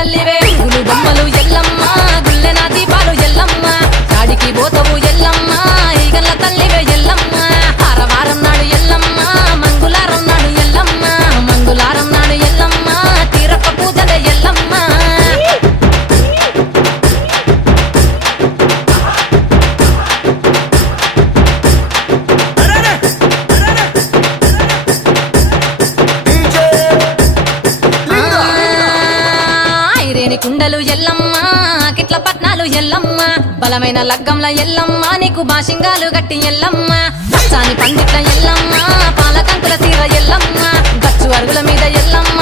తల్లివే గులు బొమ్మలు ఎల్లమ్మ గుల్లెన దీపాలు ఎల్లమ్మ చాడికి పోతవు ఎల్లమ్మ ఈగల్ల తల్లివే ఎల్లమ్మ ఆరవారం నాడు ఎల్లమ్మ మంగుళారం నాడు ఎల్లమ్మ మంగుళారం నాడు ఎల్లమ్మ తీరప్ప పూజలే ఎల్లమ్మ కుండలు ఎల్లమ్మ కిట్ల పట్నాలు ఎల్లమ్మ బలమైన లగ్గంల ఎల్లమ్మ నీకు బాషింగాలు గట్టి ఎల్లమ్మ పచ్చాని పందిట్ల ఎల్లమ్మ పాలకంకుల తీర ఎల్లమ్మ గచ్చు అరుగుల మీద ఎల్లమ్మ